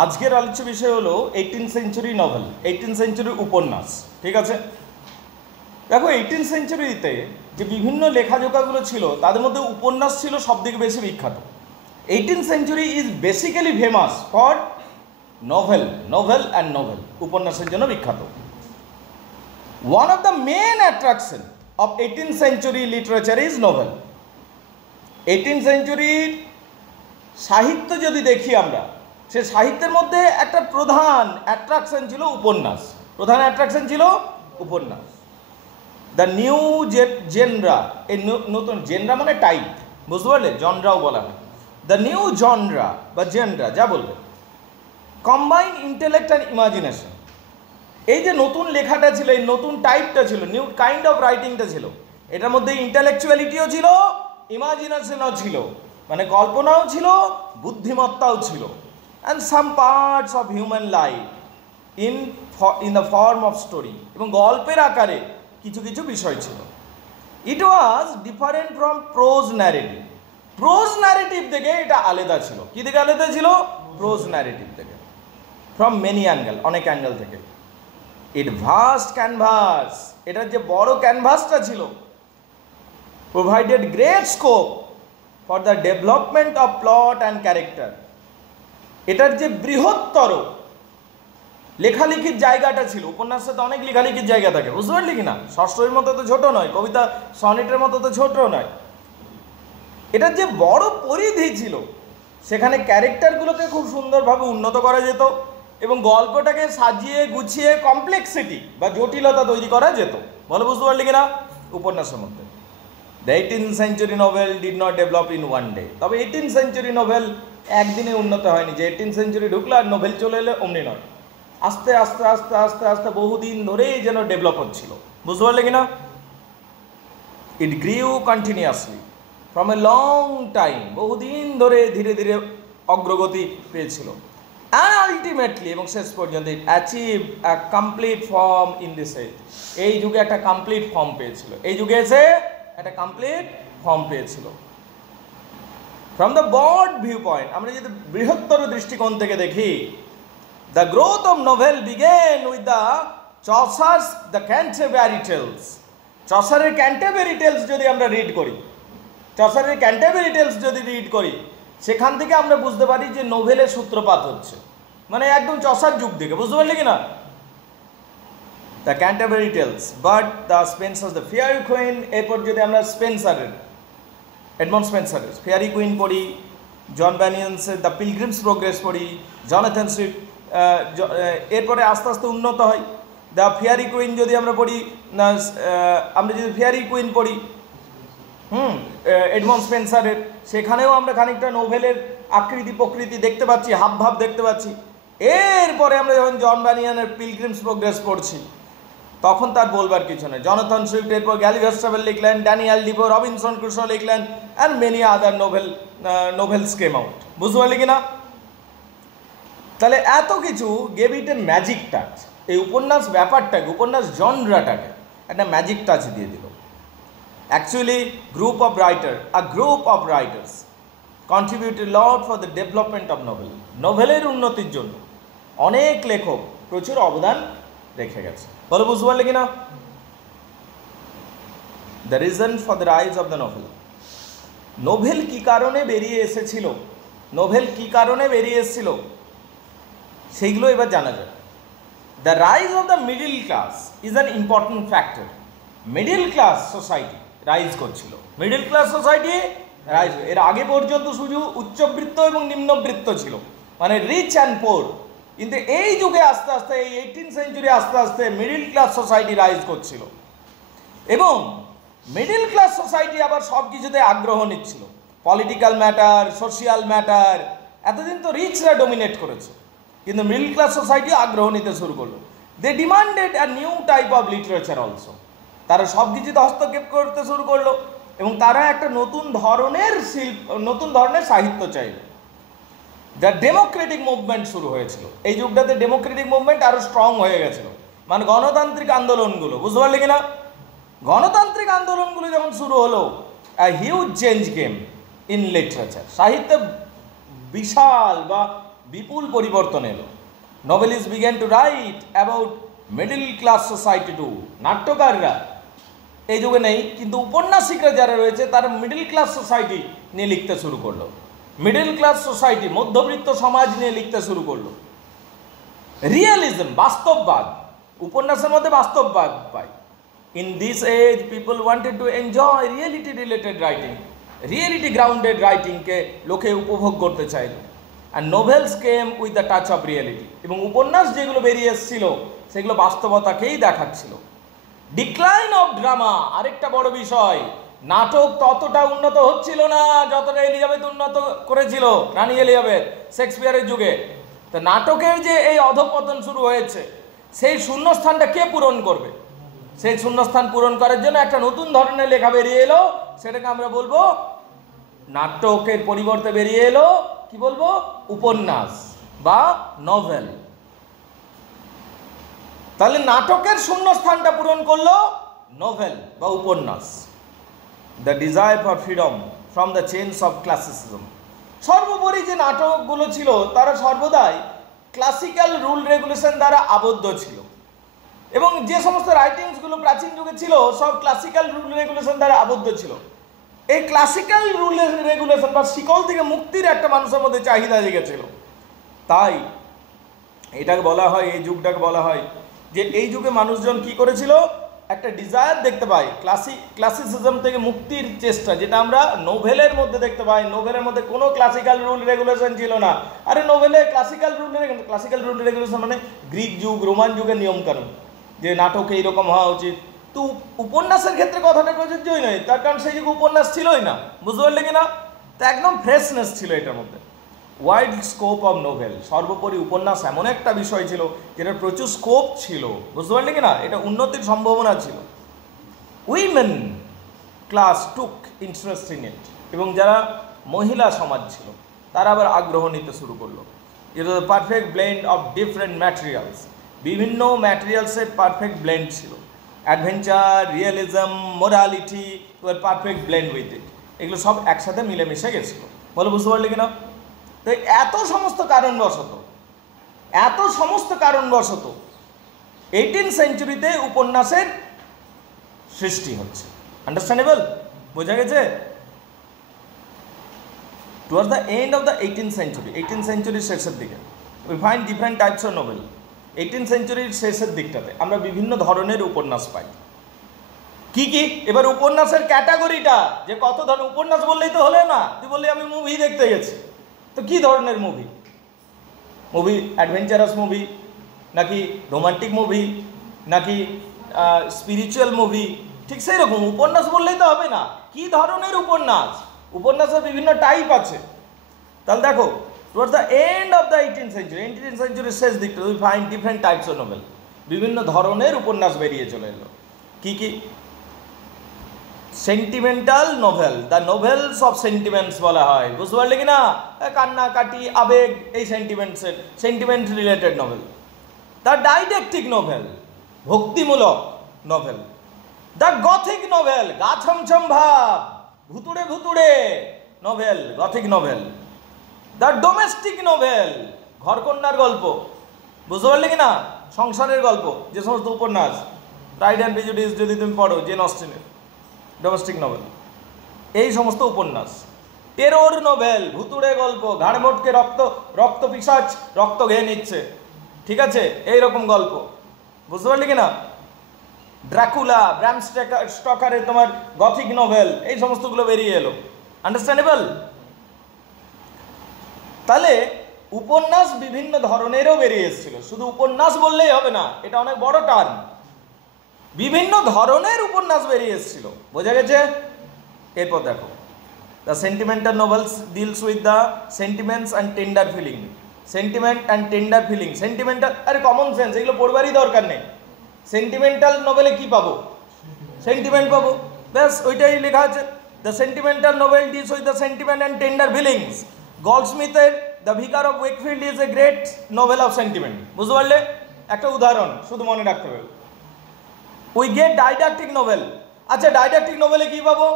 আজকের আলোচ্য বিষয় হলো 18th সেঞ্চুরি নভেল, 18th সেঞ্চুরির উপন্যাস। ঠিক আছে, দেখো 18th সেঞ্চুরিতে যে বিভিন্ন লেখাজোখাগুলো ছিল তাদের মধ্যে উপন্যাস ছিল সবথেকে বেশি বিখ্যাত। 18th century is basically famous for novel and novel, উপন্যাসের জন্য বিখ্যাত। One of the main attraction of 18th century literature is novel. 18th সেঞ্চুরির সাহিত্য যদি দেখি আমরা, সে সাহিত্যের মধ্যে একটা প্রধান অ্যাট্রাকশন ছিল উপন্যাস। দ্য নিউ জেনরা, এই নতুন জেনরা মানে টাইপ, বুঝতে পারলে, জনরাও বলা হয়। দ্য নিউ জনরা বা জেনরা যা বলবে, কম্বাইন ইন্টেলেক্ট অ্যান্ড ইমাজিনেশন। এই যে নতুন লেখাটা ছিল, এই নতুন টাইপটা ছিল, নিউ কাইন্ড অফ রাইটিংটা ছিল, এটার মধ্যে ইন্টেলেকচুয়ালিটিও ছিল, ইমাজিনেশনও ছিল, মানে কল্পনাও ছিল, বুদ্ধিমত্তাও ছিল, and some parts of human life in the form of story, এবং গল্পের আকারে কিছু কিছু বিষয় ছিল। It was different from prose narrative. Prose narrative থেকে এটা আলাদা ছিল। কি থেকে আলাদা ছিল? প্রোজ ন্যারেটিভ থেকে। ফ্রম মেনি অ্যাঙ্গেল, অনেক অ্যাঙ্গেল থেকে। ইট ভাস্ট ক্যানভাস, এটার যে বড় ক্যানভাসটা ছিল, provided great scope for the development of plot and character. এটার যে বৃহত্তর লেখালেখির জায়গাটা ছিল, উপন্যাসে তো অনেক লেখালেখির জায়গা থাকে, বুঝতে পারলি কিনা? ষষ্ঠীর মতো তো ছোট নয়, কবিতা সনেটের মতো তো ছোট নয়। এটার যে বড় পরিধি ছিল, সেখানে ক্যারেক্টারগুলোকে খুব সুন্দরভাবে উন্নত করা যেত এবং গল্পটাকে সাজিয়ে গুছিয়ে কমপ্লেক্সিটি বা জটিলতা তৈরি করা যেত। বলো, বুঝতে পারলি কিনা? উপন্যাসের মধ্যে the 18th century novel did not develop in one day. তবে 18th সেঞ্চুরি নভেল একদিনে উন্নত হয়নি, যে 18th সেঞ্চুরি ঢুকলো আর নভেল চলে এলে অমনি নয়। আস্তে আস্তে আস্তে আস্তে আস্তে বহুদিন ধরেই যেন ডেভেলপ হচ্ছিল, বুঝতে পারলে কিনা? It grew continuously from a long time, বহুদিন ধরে ধীরে ধীরে অগ্রগতি পেয়েছিল। অ্যান্ড আলটিমেটলি, এবং শেষ পর্যন্ত, it achieve a complete form in this age. এই যুগে একটা কমপ্লিট ফর্ম পেয়েছিল, এই যুগে এসে একটা কমপ্লিট ফর্ম পেয়েছিল। From the broad view point, আমরা যদি বৃহত্তর দৃষ্টিকোণ থেকে দেখি, the growth of novel began with the Chaucer's the Canterbury Tales. চসারের ক্যান্টারবারি টেলস যদি আমরা রিড করি, চসারের ক্যান্টারবারি টেলস যদি রিড করি, সেখান থেকে আমরা বুঝতে পারি যে নোভেলের সূত্রপাত হচ্ছে, মানে একদম চসার যুগ থেকে, বুঝতে পারলি কিনা? The Canterbury Tales, but the Spenser's, the Fairy Queen. এরপর যদি আমরা স্পেন্সারের, এডমন্ড স্পেন্সারের ফেয়ারি কুইন পড়ি, জন ব্যানিয়ন্সের দ্য পিলগ্রিমস প্রোগ্রেস পড়ি, জনাথন সুইফট, এরপরে আস্তে আস্তে উন্নত হয়। দ্য ফেয়ারি কুইন যদি আমরা পড়ি, আমরা যদি ফেয়ারি কুইন পড়ি এডমন্ড স্পেন্সারের, সেখানেও আমরা খানিকটা নোভেলের আকৃতি প্রকৃতি দেখতে পাচ্ছি, হাবভাব দেখতে পাচ্ছি। এরপরে আমরা যখন জন ব্যানিয়নের পিলগ্রিমস প্রোগ্রেস পড়ছি, তখন তার বলবার কিছু নেই। জনাথন সুইফট এরপর গ্যালিভার্স ট্রাভেল লিখলেন, ড্যানিয়েল ডিফো, রবিনসন ক্রুসো লিখলেন, and many other novels came out, বুঝতে পারলি কিনা? তাহলে এত কিছু gave it a magic touch. এই উপন্যাস ব্যাপারটাকে, উপন্যাস জনরাটাকে একটা ম্যাজিক টাচ দিয়ে দিল। Actually group of writers contributed lot for the development of novel. নোভেলের উন্নতির জন্য অনেক লেখক প্রচুর অবদান রেখে গেছে। বলো, বুঝতে পারলে কিনা? The reason for the rise of the novel. Novel কি কারণে বেরিয়ে এসেছিল, নোভেল কি কারণে বেরিয়ে এসেছিল, সেইগুলো এবার জানা যায়। The rise of the middle class is an important factor. Middle class society rise করছিল, মিডিল ক্লাস সোসাইটি রাইজ। এর আগে পর্যন্ত শুধু উচ্চবৃত্ত এবং নিম্নবৃত্ত ছিল, মানে রিচ অ্যান্ড পোর। কিন্তু এই যুগে আস্তে আস্তে, এই 18th সেঞ্চুরি আস্তে আস্তে মিডিল ক্লাস সোসাইটি রাইজ করছিল, এবং মিডিল ক্লাস সোসাইটি আবার সব কিছুতে আগ্রহ নিচ্ছিল। পলিটিক্যাল ম্যাটার, সোশিয়াল ম্যাটার, এতদিন তো রিচরা ডোমিনেট করেছে, কিন্তু মিডল ক্লাস সোসাইটি আগ্রহ নিতে শুরু করলো। They demanded a new type of literature also. তারা সব কিছুতে হস্তক্ষেপ করতে শুরু করলো, এবং তারা একটা নতুন ধরনের সাহিত্য চাইল। দ্য ডেমোক্রেটিক মুভমেন্ট শুরু হয়েছিল এই যুগটাতে। ডেমোক্রেটিক মুভমেন্ট আরো স্ট্রং হয়ে গেছিল, মানে গণতান্ত্রিক আন্দোলনগুলো, বুঝতে পারলে কিনা? গণতান্ত্রিক আন্দোলনগুলো যখন শুরু হলো, a huge change came in literature. সাহিত্যে বিশাল বা বিপুল পরিবর্তন এলো। Novelist began to write about middle class society too. নাট্যকাররা এই যুগে নেই, কিন্তু উপন্যাসিকরা যারা রয়েছে তারা মিডল ক্লাস সোসাইটি নিয়ে লিখতে শুরু করলো। মিডল ক্লাস সোসাইটি, মধ্যবিত্ত সমাজ নিয়ে লিখতে শুরু করলো। রিয়েলিজম, বাস্তববাদ, উপন্যাসের মধ্যে বাস্তববাদ পাই। In this age people wanted to enjoy reality related writing, reality grounded রাইটিংকে লোকে উপভোগ করতে চাইল। আর novels came with the touch of reality, এবং উপন্যাস যেগুলো বেরিয়ে এসেছিল সেগুলো বাস্তবতাকেই দেখাচ্ছিল। ডিক্লাইন অফ ড্রামা, আরেকটা বড় বিষয়। নাটক ততটা উন্নত হচ্ছিল না যতটা এলিজাবেথ উন্নত করেছিল, রানী এলিজাবেথ শেক্সপিয়ারের যুগে। তো নাটকের যে এই অধঃপতন শুরু হয়েছে, সেই শূন্যস্থানটা কে পূরণ করবে? সেই শূন্যস্থান পূরণ করার জন্য একটা নতুন ধরনের লেখা বেরিয়ে এলো, সেটাকে আমরা বলবো নাটকের পরিবর্তে বেরিয়ে এলো কি বলবো, উপন্যাস বা নভেল। তাহলে নাটকের শূন্যস্থানটা পূরণ করলো নভেল বা উপন্যাস। The desire for freedom from the chains of classicism. সর্বোপরি যে নাটকগুলো ছিল তারা সর্বদাই ক্লাসিক্যাল রুল রেগুলেশন দ্বারা আবদ্ধ ছিল, এবং যে সমস্ত রাইটিংসগুলো প্রাচীন যুগে ছিল সব ক্লাসিক্যাল রুল রেগুলেশন দ্বারা আবদ্ধ ছিল। এই ক্লাসিক্যাল রুল রেগুলেশন বা শিকল থেকে মুক্তির একটা মানুষের মধ্যে চাহিদা জেগেছিল। তাই এটাকে বলা হয়, এই যুগটাকে বলা হয় যে এই যুগে মানুষজন কি করেছিল, একটা ডিজায়ার দেখতে পাই ক্লাসিসিজম থেকে মুক্তির চেষ্টা, যেটা আমরা নোভেলের মধ্যে দেখতে পাই। নোভেলের মধ্যে কোনো ক্লাসিক্যাল রুল রেগুলেশন ছিল না। আরে নোভেলে ক্লাসিক্যাল রুল রেগুলেশন মানে গ্রিক যুগ, রোমান যুগের নিয়মকানুন, যে নাটকে এইরকম হওয়া উচিত। তো উপন্যাসের ক্ষেত্রে কথাটা প্রযোজ্যই নয়, তার কারণ সেই যুগে উপন্যাস ছিলই না, বুঝতে পারলে কিনা? তো একদম ফ্রেশনেস ছিল এটার মধ্যে। ওয়াইড স্কোপ অফ নোভেল, সর্বোপরি উপন্যাস এমন একটা বিষয় ছিল যেটার প্রচুর স্কোপ ছিল, বুঝতে পারলে কিনা? এটা উন্নতির সম্ভাবনা ছিল। Women class took interest in it, এবং যারা মহিলা সমাজ ছিল তারা আবার আগ্রহ নিতে শুরু করলো। It was perfect blend of different materials, বিভিন্ন ম্যাটেরিয়ালসের পারফেক্ট ব্লেন্ড ছিল। Adventure, realism, morality were perfect blend with it, এগুলো সব একসাথে মিলেমিশে গেছিলো। বলো, বুঝতে পারলে কিনা? তো এত সমস্ত কারণবশত 18th সেঞ্চুরিতে উপন্যাসের সৃষ্টি হচ্ছে। আন্ডারস্ট্যান্ডেবল? বোঝা গেছে? Towards the end of the 18th century, 18th সেঞ্চুরির শেষের দিকে we find different types of novel. 18th সেঞ্চুরির শেষের দিকটাতে আমরা বিভিন্ন ধরনের উপন্যাস পাই। কি কি? এবার উপন্যাসের ক্যাটাগরিটা, যে কত ধরনের উপন্যাস বললেই তো হলে না, তুই বললি আমি মুভি দেখতে গেছি, তো কি ধরনের মুভি? অ্যাডভেঞ্চারাস মুভি, নাকি রোমান্টিক মুভি, নাকি স্পিরিচুয়াল মুভি? ঠিক সেই রকম উপন্যাস বললেই তো হবে না, কি ধরনের উপন্যাস? উপন্যাসের বিভিন্ন টাইপ আছে। তাহলে দেখো, towards the end of the 18th সেঞ্চুরির শেষ দিকটা we find different types of novel, বিভিন্ন ধরনের উপন্যাস বেরিয়ে চলে এলো। কি কি? Sentimental novel, the novels of sentiments বলা হয়, বুঝতে পারলে কিনা? কান্নাকাটি, আবেগ, এই sentiment related novel. The didactic novel, ভক্তিমূলক নোভেল। দ্য গথিক নোভেল, গা ছমছম ভাব, ভুতুড়ে novel, Gothic novel. The domestic novel, ঘরকন্যার গল্প, বুঝতে পারলে কিনা? সংসারের গল্প, যে সমস্ত উপন্যাস, প্রাইড অ্যান্ড প্রেজুডিস যদি তুমি পড়ো, জেন অস্টিনের ডোমেস্টিক নোভেল, এই সমস্ত উপন্যাস। টেরর নোভেল, ভুতুড়ে গল্প, ঘাড় মোটকে রক্ত পিশাচ রক্ত খেয়ে নিচ্ছে, ঠিক আছে, এইরকম গল্প, বুঝতে পারলি কিনা? ড্রাকুলা, ব্র্যাম স্টকারের তোমার গথিক নোভেল, এই সমস্তগুলো বেরিয়ে এলো। আন্ডারস্ট্যান্ডেবল? তাহলে উপন্যাস বিভিন্ন ধরনেরও বেরিয়ে এসেছিল, শুধু উপন্যাস বললেই হবে না, এটা অনেক বড় টার্ম। বিভিন্ন ধরনের উপন্যাস বেরিয়ে এসেছিল, বোঝা গেছে? এরপর দেখো, the sentimental novels deals with the sentiments and tender feeling. Sentiment and tender feeling, sentimental, আরে কমন সেন্স, এগুলো পড়বারই দরকার নেই। সেন্টিমেন্টাল নোভেলে কি পাবো? সেন্টিমেন্ট পাবো, ব্যাস, ওইটাই লেখা আছে। The sentimental novel deals with the sentiment and tender feelings. গল্ডস্মিথের the vicar of Wakefield is a great novel of sentiment, বুঝতে পারলে? একটা উদাহরণ শুধু মনে রাখতে হবে। We get didactic novel. আচ্ছা, ডাইডাকটিক নোভেলে কি পাবো?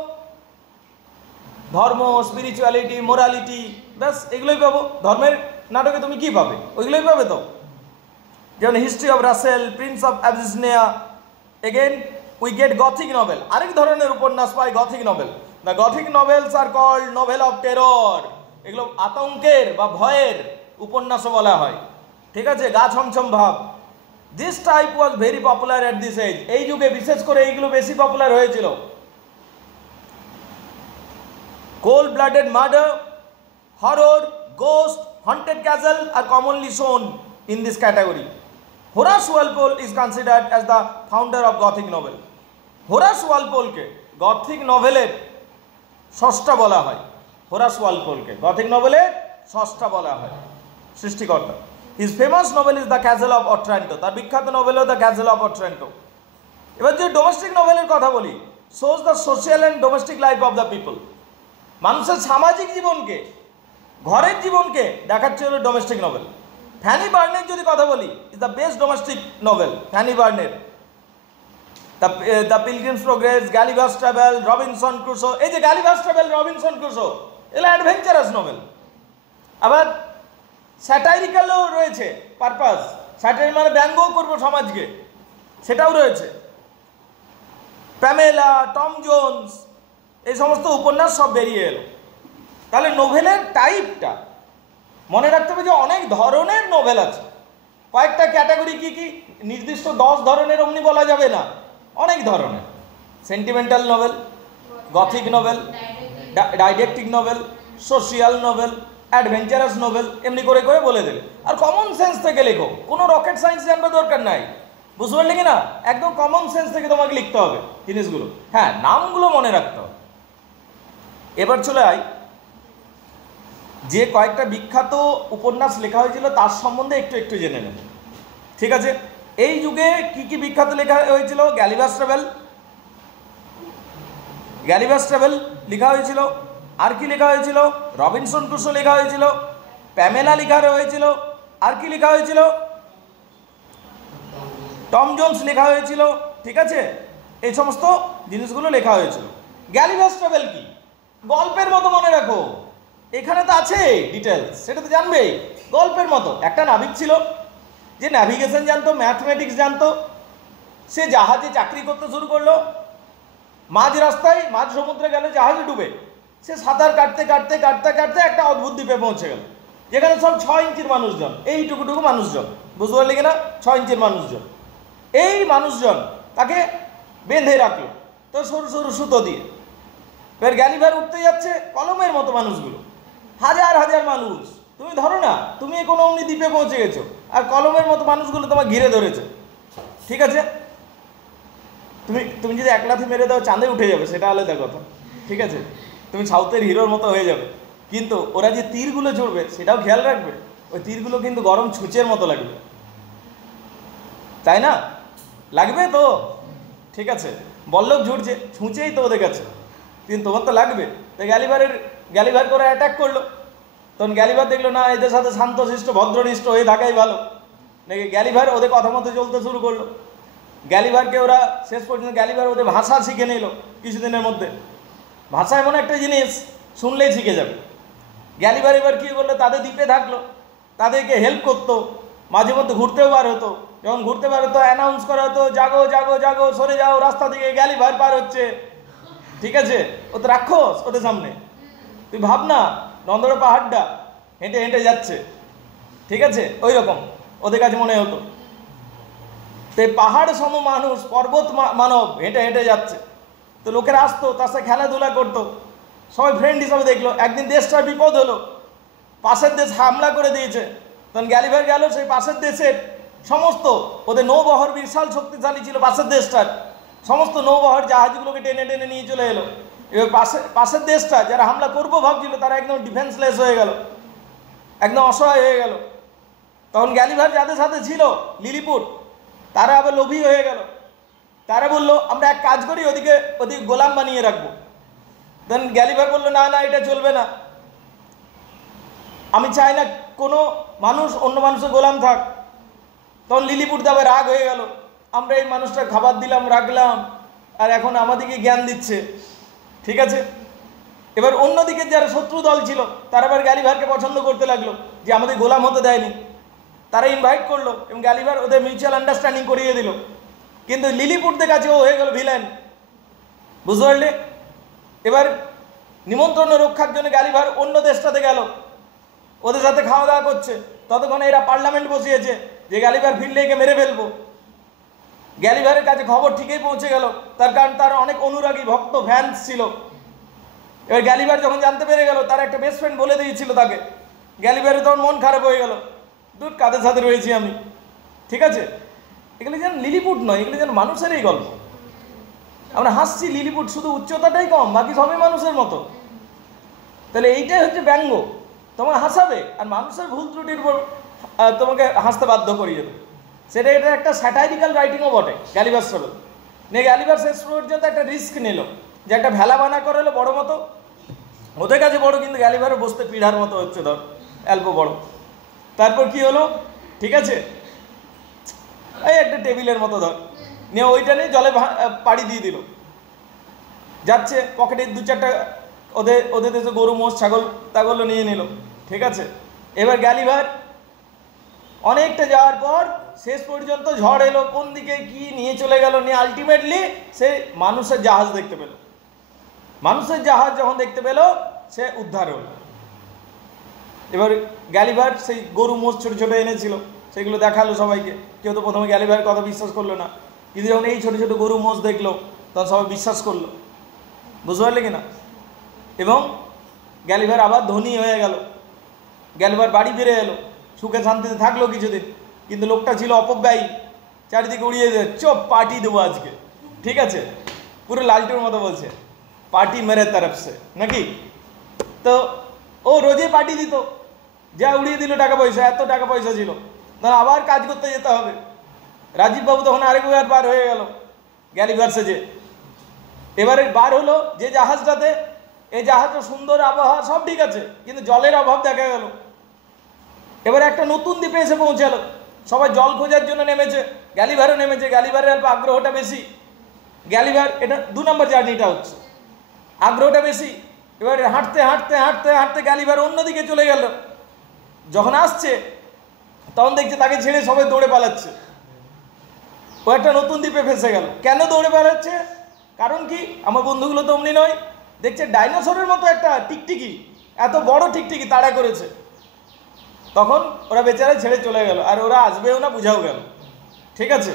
ধর্ম, স্পিরিচুয়ালিটি, মোরালিটি, ব্যাস এগুলোই পাবো। ধর্মের নাটকে তুমি কি পাবে? ওইগুলোই পাবে তো। যেমন history of Rasselas, prince of Abyssinia. Again we get Gothic novel, আরেক ধরনের উপন্যাস পাই Gothic novel. The Gothic novels are called novel of terror. এগুলো আতঙ্কের বা ভয়ের উপন্যাসও বলা হয়, ঠিক আছে, গা ছমছম ভাব। This type was very popular at this age. এই যুগে বিশেষ করে এইগুলো বেশি পপুলার হয়েছিল। Cold blooded murder, horror, ghost, haunted castle are commonly shown in this category. Horace Walpole is considered as the founder of Gothic novel. Horace ওয়ালপোলকে Gothic নভেলের স্রষ্টা বলা হয়। হোরাস ওয়ালপোলকে গথিক নভেলের স্রষ্টা বলা হয়, সৃষ্টিকর্তা। His famous novel is the castle of Otranto. তার বিখ্যাত নভেল হল দ্য ক্যাসেল অফ অট্রান্টো। এবার যে ডোমেস্টিক নভেলের কথা বলি, shows the social and domestic life of the people. মানুষের সামাজিক জীবনকে, ঘরের জীবনকে দেখাচ্ছে হলো ডোমেস্টিক নভেল। ফ্যানি বার্নের যদি কথা বলি, is the best domestic novel Fanny বার্নের। The Pilgrim's progress, Gulliver's travel, Robinson Crusoe. এই যে গ্যালিভার্স ট্রাভেল, রবিনসন ক্রুসো, এগুলো অ্যাডভেঞ্চারাস নভেল। আবার স্যাটাইরিক্যালও রয়েছে পারপাস, স্যাটাইর মানে ব্যঙ্গও করবো সমাজকে, সেটাও রয়েছে। প্যামেলা, টম জোন্স, এই সমস্ত উপন্যাস সব বেরিয়ে এলো। তাহলে নোভেলের টাইপটা মনে রাখতে হবে যে অনেক ধরনের নোভেল আছে। কয়েকটা ক্যাটাগরি কি কি, নির্দিষ্ট 10 ধরনের অমনি বলা যাবে না, অনেক ধরনের। Sentimental novel, Gothic novel, didactic novel, social novel, adventurous novel, এমনি করে করে বলে দেবে। আর কমন সেন্স থেকে লেখো, কোনো রকেট সায়েন্স জানবার দরকার নাই, বুঝতে পারলে কি না? একদম কমন সেন্স থেকে তোমাকে লিখতে হবে জিনিসগুলো। হ্যাঁ, নামগুলো মনে রাখতে হবে। এবার চলে আয় যে কয়েকটা বিখ্যাত উপন্যাস লেখা হয়েছিল তার সম্বন্ধে একটু একটু জেনে নেব, ঠিক আছে? এই যুগে কি কি বিখ্যাত লেখা হয়েছিল? গ্যালিভার্স ট্রাভেল, গ্যালিভার্স ট্রাভেল লেখা হয়েছিল। আর কি লেখা হয়েছিল? রবিনসন ক্রুসো লেখা হয়েছিল, প্যামেলা লেখা হয়েছিল। আর কি লেখা হয়েছিল? টম জোন্স লেখা হয়েছিল, ঠিক আছে? এই সমস্ত জিনিসগুলো লেখা হয়েছিল। গ্যালিভার্স ট্রাভেল কি? গল্পের মতো মনে রাখো, এখানে তো আছে ডিটেলস, সেটা তো জানবে। গল্পের মতো একটা নাবিক ছিল যে ন্যাভিগেশন জানতো, ম্যাথমেটিক্স জানতো। সে জাহাজে চাকরি করতে শুরু করলো। মাঝ রাস্তায়, মাঝ সমুদ্রে গেলে জাহাজে ডুবে। সে সাঁতার কাটতে কাটতে কাটতে কাটতে একটা অদ্ভুত দ্বীপে পৌঁছে গেল, যেখানে সব 6 ইঞ্চির মানুষজন, এইটুকুটুকু মানুষজন, বুঝতে পারলি কিনা? 6 ইঞ্চির মানুষজন। এই মানুষজন তাকে বেঁধে রাখলো তো সরু সরু সুতো দিয়ে। এবার গ্যালিভার উঠতে যাচ্ছে, কলমের মতো মানুষগুলো, হাজার হাজার মানুষ। তুমি ধরো না তুমি কোনো অমনি দ্বীপে পৌঁছে গেছো, আর কলমের মতো মানুষগুলো তোমার ঘিরে ধরেছে, ঠিক আছে? তুমি যদি একলাথি মেরে দাও চাঁদে উঠে যাবে, সেটা আলাদা কথা, ঠিক আছে? তুমি সাউথের হিরোর মতো হয়ে যাবে। কিন্তু ওরা যে তীরগুলো ছুড়বে সেটাও খেয়াল রাখবে। ওই তীরগুলো কিন্তু গরম ছুঁচের মতো লাগবে, তাই না? লাগবে তো, ঠিক আছে? বল্লভ ঝুড়ছে, ছুঁচেই তো ওদের কাছে, কিন্তু তোমার তো লাগবে। তো গ্যালিভার করে অ্যাটাক করলো। তখন গ্যালিভার দেখলো না, এদের সাথে শান্তশিষ্ট ভদ্রনিষ্ঠ হয়ে থাকাই ভালো। নাকি গ্যালিভার ওদের কথা মতো চলতে শুরু করলো। গ্যালিভারকে ওরা শেষ পর্যন্ত গ্যালিভার ওদের ভাষা শিখে নিল কিছুদিনের মধ্যে। ভাষা এমন একটা জিনিস, শুনলেই শিখে যাবে। গ্যালিভার এবার কী করলো, তাদের দ্বীপে থাকলো, তাদেরকে হেল্প করতো, মাঝে মধ্যে ঘুরতেও বার হতো। যখন ঘুরতে বার হতো অ্যানাউন্স করা হতো, জাগো জাগো জাগো, সরে যাও রাস্তা থেকে, গ্যালিভার পার হচ্ছে, ঠিক আছে? ও তো রাক্ষস ওদের সামনে। তুই ভাব না, নন্দর পাহাড়টা হেঁটে হেঁটে যাচ্ছে, ঠিক আছে? ওই রকম ওদের কাছে মনে হতো। তো পাহাড় সম মানুষ, পর্বত মানব হেঁটে হেঁটে যাচ্ছে। তো লোকেরা আসতো, তার সাথে খেলাধুলা করতো, সবাই ফ্রেন্ড হিসাবে দেখলো। একদিন দেশটার বিপদ হলো, পাশের দেশ হামলা করে দিয়েছে। তখন গ্যালিভার গেল সেই পাশের দেশের সমস্ত, ওদের নৌবহর বিশাল শক্তিশালী ছিল, পাশের দেশটার সমস্ত নৌবহর জাহাজগুলোকে টেনে টেনে নিয়ে চলে এলো। এবার পাশের দেশটা যারা হামলা করবো ভাবছিল, তারা একদম ডিফেন্সলেস হয়ে গেল, একদম অসহায় হয়ে গেল। তখন গ্যালিভার যাদের সাথে ছিল লিলিপুট, তারা আবার লোভী হয়ে গেল। তারা বললো আমরা এক কাজ করি, ওদিকে গোলাম বানিয়ে রাখবো। দেন গ্যালিভার বললো না না, এটা চলবে না, আমি চাই না কোনো মানুষ অন্য মানুষের গোলাম থাক। তখন লিলিপুট দাবে রাগ হয়ে গেল, আমরা এই মানুষটা খাবার দিলাম, রাখলাম, আর এখন আমাদেরকে জ্ঞান দিচ্ছে, ঠিক আছে? এবার অন্যদিকে যারা শত্রু দল ছিল তারা আবার গ্যালিভারকে পছন্দ করতে লাগলো, যে আমাদের গোলাম হতে দেয়নি, তারা ইনভাইট করলো এবং গ্যালিভার ওদের মিউচুয়াল আন্ডারস্ট্যান্ডিং করিয়ে দিল। কিন্তু লিলিপুটদের কাছে ও হয়ে গেল ভিলেন, বুঝতে পারলে? এবার নিমন্ত্রণ রক্ষার জন্য গ্যালিভার অন্য দেশটাতে গেল, ওদের সাথে খাওয়া দাওয়া করছে। ততক্ষণে এরা পার্লামেন্ট বসিয়েছে যে গ্যালিভার ফিরলে একে মেরে ফেলবো। গ্যালিভারের কাছে খবর ঠিকই পৌঁছে গেল, তার কারণ তার অনেক অনুরাগী ভক্ত ফ্যান্স ছিল। এবার গ্যালিভার যখন জানতে পেরে গেল, তার একটা বেস্ট ফ্রেন্ড বলে দিয়েছিল তাকে, গ্যালিভারের তখন মন খারাপ হয়ে গেল, দূর কাদের সাথে রয়েছি আমি। ঠিক আছে, এগুলো যেন লিলিপুট নয়, এগুলো যেন মানুষেরই গল্প। আমরা হাসছি লিলিপুট, শুধু উচ্চতাটাই কম, বাকি সবই মানুষের মতো। তাহলে এইটাই হচ্ছে ব্যঙ্গ, তোমাকে হাসাবে আর মানুষের ভুল ত্রুটির উপর তোমাকে হাসতে বাধ্য করিয়ে দেবে। সেটা এটা একটা স্যাটাইরিক্যাল রাইটিংও বটে গ্যালিভার স্টোরি নিয়ে। গ্যালিভার শেষ পর্যন্ত একটা রিস্ক নিল, যে একটা ভেলা বানা করে এলো বড় মতো, ওদের কাছে বড়, কিন্তু গ্যালিভারে বসতে পিঢ়ার মতো হচ্ছে, ধর অল্প বড়। তারপর কি হলো, ঠিক আছে, এই একটা টেবিলের মতো ধর নিয়ে ওইটা নিয়ে জলে পাড়ি দিয়ে দিল, যাচ্ছে পকেটে দু চারটা ওদের দেশে গরু মোষ ছাগল তাগলও নিয়ে নিল। ঠিক আছে, এবার গ্যালিভার অনেকটা যাওয়ার পর শেষ পর্যন্ত ঝড় এলো, কোন দিকে কি নিয়ে চলে গেল, নিয়ে আলটিমেটলি সে মানুষের জাহাজ দেখতে পেল। মানুষের জাহাজ যখন দেখতে পেল, সে উদ্ধার হল। এবার গ্যালিভার সেই গরু মোষ ছোট ছোট এনেছিল, সেগুলো দেখালো সবাইকে। কেউ তো প্রথমে গ্যালিভারের কথা বিশ্বাস করলো না, কিন্তু যখন এই ছোট ছোট গরু মোষ দেখলো, তখন সবাই বিশ্বাস করলো, বুঝতে পারলে কিনা? এবং গ্যালিভার আবার ধনী হয়ে গেল। গ্যালিভার বাড়ি ফিরে এলো, সুখে শান্তিতে থাকলো কিছুদিন। কিন্তু লোকটা ছিল অপব্যয়ী, চারিদিকে উড়িয়ে দেয়, চপ পার্টি দেবো আজকে। ঠিক আছে, পুরো লালটুর মতো বলছে, পার্টি মেরে তরফ সে, নাকি? তো ও রোজই পার্টি দিত, যা উড়িয়ে দিল টাকা পয়সা, এত টাকা পয়সা ছিল, তখন আবার কাজ করতে যেতে হবে। রাজীববাবু তখন আরেকবার বার হয়ে গেল গ্যালিভার সেজে। এবারে বার হলো যে জাহাজটাতে, এই জাহাজটা সুন্দর, আবহাওয়া সব ঠিক আছে, কিন্তু জলের অভাব দেখা গেল। এবারে একটা নতুন দ্বীপে এসে পৌঁছালো, সবাই জল খোঁজার জন্য নেমেছে, গ্যালিভারও নেমেছে। গ্যালিভারের অল্প আগ্রহটা বেশি, গ্যালিভার এটা 2 নম্বর জার্নিটা হচ্ছে, আগ্রহটা বেশি। এবারে হাঁটতে হাঁটতে হাঁটতে হাঁটতে গ্যালিভার অন্যদিকে চলে গেল। যখন আসছে তখন দেখছে তাকে ছেড়ে সবাই দৌড়ে পালাচ্ছে, ও একটা নতুন দ্বীপে ফেসে গেল। কেন দৌড়ে পালাচ্ছে? কারণ কি, আমার বন্ধুগুলো তো অমনি নয়, দেখছে ডাইনোসরের মতো একটা টিকটিকি, এত বড় টিকটিকি তাড়া করেছে। তখন ওরা বেচারা ছেড়ে চলে গেল, আর ওরা আসবেও না, বুঝাও গেল। ঠিক আছে,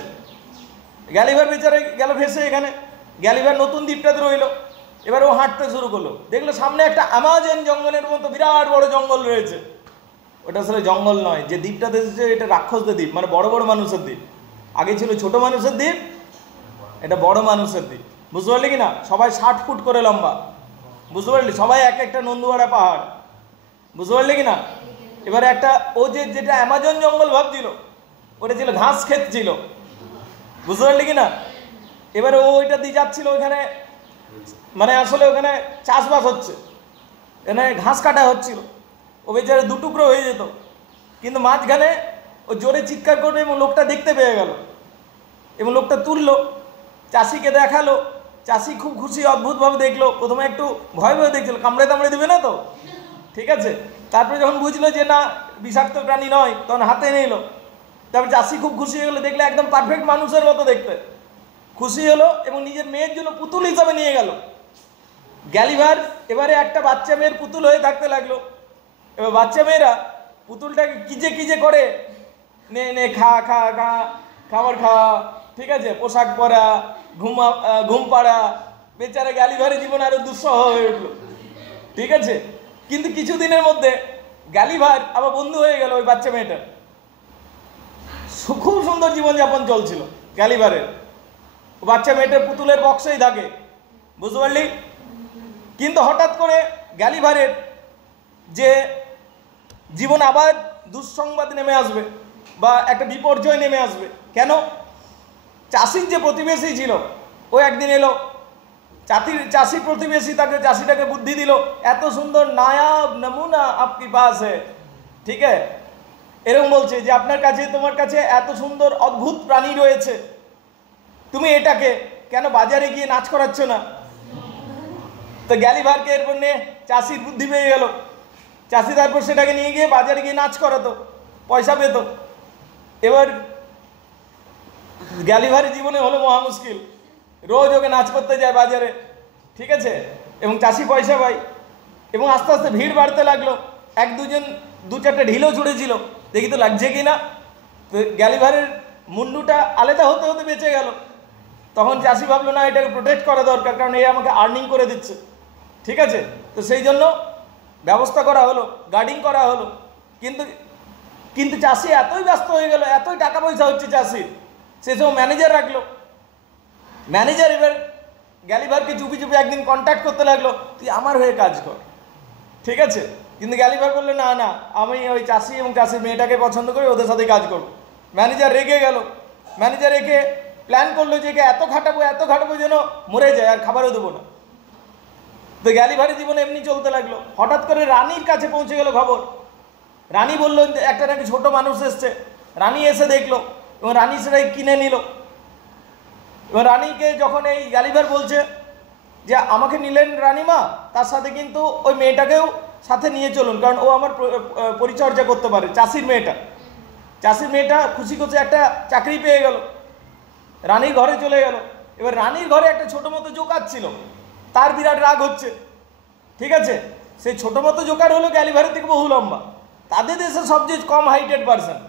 গ্যালিভার বেচারা গেল ভেসে। এখানে গ্যালিভার নতুন দ্বীপটাতে রইল। এবার ও হাঁটতে শুরু করলো, দেখলো সামনে একটা আমাজন জঙ্গলের মতো বিরাট বড় জঙ্গল রয়েছে। ওটা আসলে জঙ্গল নয়, যে দ্বীপটাতে এসেছে এটা রাক্ষসদের দ্বীপ, মানে বড় বড় মানুষের দ্বীপ। আগে ছিল ছোট মানুষের দ্বীপ, এটা বড় মানুষের দ্বীপ, বুঝতে পারলি কিনা? সবাই 60 ফুট করে লম্বা, বুঝতে পারলি? সবাই এক একটা নন্দুয়ারা পাহাড়, বুঝতে পারলি কিনা? এবারে একটা ও যেটা অ্যামাজন জঙ্গল ভাবছিল, ওটা ছিল ঘাস ক্ষেত ছিল, বুঝতে পারলি কিনা? এবারে ও ওইটা দিয়ে যাচ্ছিল, ওইখানে মানে আসলে ওখানে চাষবাস হচ্ছে, এখানে ঘাস কাটা হচ্ছিল। ও বেচারে 2 টুকরো হয়ে যেত, কিন্তু মাঝখানে ও জোরে চিৎকার করবে এবং লোকটা দেখতে পেয়ে গেল, এবং লোকটা তুললো, চাষিকে দেখালো। চাষি খুব খুশি, অদ্ভুতভাবে দেখলো। প্রথমে একটু ভয় ভয় দেখছিল, কামড়ে টামড়ে দেবে না তো, ঠিক আছে। তারপরে যখন বুঝলো যে না, বিষাক্ত প্রাণী নয়, তখন হাতে নিল। তারপরে চাষি খুব খুশি হয়ে গেলো, দেখলে একদম পারফেক্ট মানুষের মতো দেখতে, খুশি হলো এবং নিজের মেয়ের জন্য পুতুল হিসাবে নিয়ে গেল। গ্যালিভার এবারে একটা বাচ্চা মেয়ের পুতুল হয়ে থাকতে লাগলো। এবার বাচ্চা মেয়েরা পুতুলটাকে কি যে করে, নে নে খা খা খা, খাবার খাওয়া, ঠিক আছে, পোশাক পরা, ঘুম পাড়া। বেচারা গ্যালিভারের জীবন আরো দুঃসহ হয়ে উঠলো, ঠিক আছে। কিন্তু কিছুদিনের মধ্যে গ্যালিভার আবার বন্ধু হয়ে গেল ওই বাচ্চা মেয়েটার। খুব সুন্দর জীবনযাপন চলছিল গ্যালিভারের। বাচ্চা মেয়েটার পুতুলের বক্সেই থাকে, বুঝতে পারলি? কিন্তু হঠাৎ করে গ্যালিভারের যে জীবন আবার দুঃসংবাদ নেমে আসবে, বা একটা বিপর্যয় নেমে আসবে। কেন? চাষির যে প্রতিবেশী ছিল, ও একদিন এলো, চাষি প্রতিবেশী চাষিটাকে বুদ্ধি দিল, এত সুন্দর নায়াব নমুনা আপকি পাস है, ঠিক আছে, এরকম বলছে যে তোমার কাছে এত সুন্দর অদ্ভুত প্রাণী রয়েছে, তুমি এটাকে কেন বাজারে গিয়ে নাচ করাচ্ছ না? তো গ্যালিভারকে এরপর নিয়ে চাষির বুদ্ধি পেয়ে গেল, চাষি তারপর সেটাকে নিয়ে গিয়ে বাজারে গিয়ে নাচ করাতো, পয়সা পেত। এবার গ্যালিভারের জীবনে হলো মহা মুশকিল, রোজ ওকে নাচ করতে যায় বাজারে, ঠিক আছে, এবং চাষি পয়সা পায়। এবং আস্তে আস্তে ভিড় বাড়তে লাগলো, এক দুজন দু চারটে ঢিলও ছুড়েছিল, দেখি তো লাগছে কি না। তো গ্যালিভারের মুন্ডুটা আলাদা হতে হতে বেঁচে গেল। তখন চাষি ভাবলো না, এটাকে প্রোটেক্ট করা দরকার, কারণ এই আমাকে আর্নিং করে দিচ্ছে, ঠিক আছে। তো সেই জন্য ব্যবস্থা করা হলো, গার্ডিং করা হলো। কিন্তু কিন্তু চাষি এতই ব্যস্ত হয়ে গেল, এতই টাকা পয়সা হচ্ছে চাষির, সে সব ম্যানেজার রাখলো। ম্যানেজার এবার গ্যালিভারকে চুপি চুপি একদিন কন্ট্যাক্ট করতে লাগলো, তুই আমার হয়ে কাজ কর, ঠিক আছে। কিন্তু গ্যালিভার বললো না না, আমি ওই চাষি এবং চাষির মেয়েটাকে পছন্দ করি, ওদের সাথে কাজ করবো। ম্যানেজার রেগে গেল। ম্যানেজার একে প্ল্যান করলো যে একে এত খাটাবো যেন মরে যায়, আর খাবারও দেবো না। তো গ্যালিভারের জীবনে এমনি চলতে লাগলো। হঠাৎ করে রানীর কাছে পৌঁছে গেল খবর। রানী বললো একটা নাকি ছোট মানুষ এসছে। রানী এসে দেখলো এবং রানী সেটাই কিনে নিল। এবং রানীকে যখন এই গ্যালিভার বলছে যে আমাকে নিলেন রানীমা, তার সাথে কিন্তু ওই মেয়েটাকেও সাথে নিয়ে চলুন, কারণ ও আমার পরিচর্যা করতে পারে। চাষির মেয়েটা খুশি খুশি একটা চাকরি পেয়ে গেল, রানীর ঘরে চলে গেল। এবার রানীর ঘরে একটা ছোটো মতো জোকার ছিল, তার বিরাট রাগ হচ্ছে, ঠিক আছে। সেই ছোটো মতো জোকার হলো গ্যালিভারের থেকে বহু লম্বা, তাদের দেশে সবচেয়ে কম হাইটেড পার্সন,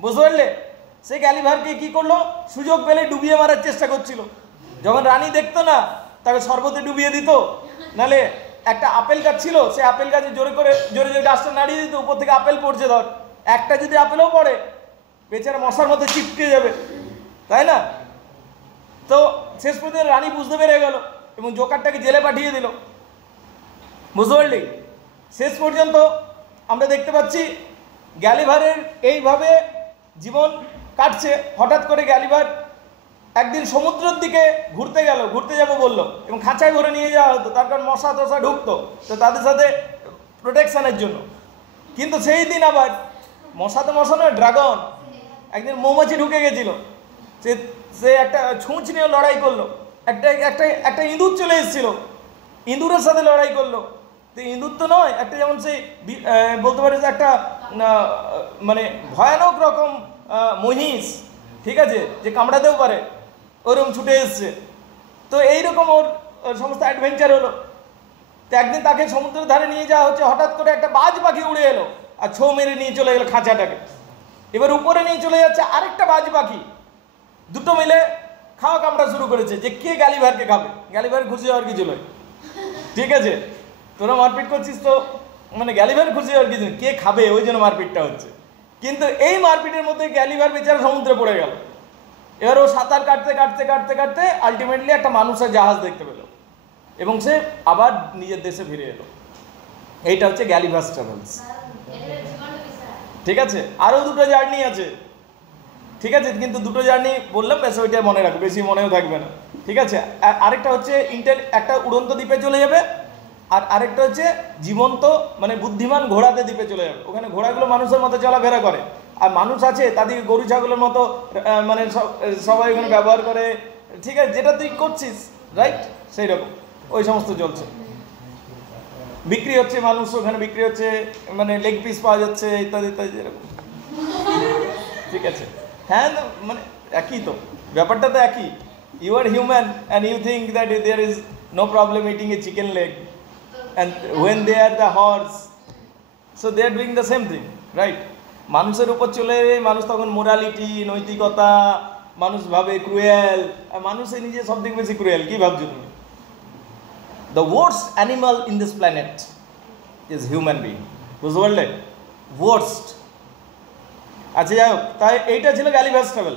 বুঝতে পারলে। সে গ্যালিভারকে কি করলো, সুযোগ পেলে ডুবিয়ে মারার চেষ্টা করছিল। যখন রানী দেখতো না, তাকে শরবতে ডুবিয়ে দিত, নালে একটা আপেল গাছ ছিল, সে আপেল গাছে জোরে জোরে গাছটা নাড়িয়ে দিত, উপর থেকে আপেল পড়ছে, ধর একটা যদি আপেলও পড়ে বেচারা মশার মধ্যে চিপকে যাবে, তাই না। তো শেষ পর্যন্ত রানী বুঝতে পেরে গেল এবং জোকারটাকে জেলে পাঠিয়ে দিল, বুঝতে পারলি। শেষ পর্যন্ত আমরা দেখতে পাচ্ছি গ্যালিভারের এইভাবে জীবন কাটছে। হঠাৎ করে গ্যালিভার একদিন সমুদ্রের দিকে ঘুরতে যাবো বললো, এবং খাঁচায় ভরে নিয়ে যাওয়া হতো, তার কারণ মশা টশা ঢুকতো, তো তাদের সাথে প্রোটেকশনের জন্য। কিন্তু সেই দিন আবার মশা নয়, ড্রাগন, একদিন মৌমাছি ঢুকে গেছিল। সে একটা ছুঁচ নিয়ে লড়াই করলো, একটা ইঁদুর চলে এসেছিল, ইঁদুরের সাথে লড়াই করলো। তো ইঁদুর তো নয়, একটা যেমন সেই বলতে পারে যে একটা মানে ভয়ানক রকম মহিষ, ঠিক আছে, যে কামড়াতেও পারে, ওরকম ছুটে এসছে। তো এইরকম ওর সমস্ত অ্যাডভেঞ্চার হলো। তো একদিন তাকে সমুদ্রের ধারে নিয়ে যাওয়া হচ্ছে, হঠাৎ করে একটা বাজ পাখি উড়ে এলো আর ছো মেরে নিয়ে চলে গেলো খাঁচাটাকে। এবার উপরে নিয়ে চলে যাচ্ছে আরেকটা বাজ পাখি, দুটো মিলে খাওয়া কামড়া শুরু করেছে, যে কে গ্যালিভারকে খাবে। গ্যালিভার খুশি হওয়ার কিছু নয়, ঠিক আছে, তোরা মারপিট করছিস, তো মানে গ্যালিভার খুশি হওয়ার কিছু নেই, কে খাবে ওই জন্য মারপিটটা হচ্ছে। কিন্তু এই মারপিটের মধ্যে গ্যালিভার বেচারা সমুদ্রে পড়ে গেল। এবার ও সাঁতার কাটতে আলটিমেটলি একটা মানুষের জাহাজ দেখতে পেল এবং সে আবার নিজের দেশে ফিরে এলো। এইটা হচ্ছে গ্যালিভার্স ট্রাভেলস, ঠিক আছে। আরও দুটো জার্নি আছে, ঠিক আছে, কিন্তু দুটো জার্নি বললাম, বেশ ওইটা মনে রাখো, বেশি মনেও থাকবে না, ঠিক আছে। আরেকটা হচ্ছে একটা উড়ন্ত দ্বীপে চলে যাবে, আর আরেকটা হচ্ছে জীবন্ত মানে বুদ্ধিমান ঘোড়াতে দ্বীপে চলে যাবে। ওখানে ঘোড়াগুলো মানুষের মতো চলাফেরা করে, আর মানুষ আছে তাদেরকে গরু ছাগলের মতো মানে সবাই ওখানে ব্যবহার করে, ঠিক আছে, যেটা তুই করছিস রাইট, সেই রকম ওই সমস্ত চলছে। বিক্রি হচ্ছে, মানুষ ওখানে বিক্রি হচ্ছে, মানে লেগ পিস পাওয়া যাচ্ছে, ইত্যাদি ইত্যাদি, এরকম, ঠিক আছে। হ্যাঁ, মানে একই তো ব্যাপারটা, তো একই। You are human and you think that there is no problem eating a chicken leg, and when they are the horse, so they are doing the same thing, right. মানুষের উপর চলে মানুষ তখন মোরালিটি, নৈতিকতা, মানুষ ভাবে ক্রুয়েল, আর মানুষে নিজে সব থেকে বেশি ক্রুয়েল। কি ভাবছো তুমি? The worst animal in this planet is human being, বুঝতে পারলে? ওয়ার্স্ট। আচ্ছা, যাই হোক, তাই এইটা ছিল গ্যালিভার্স ট্রাভেল।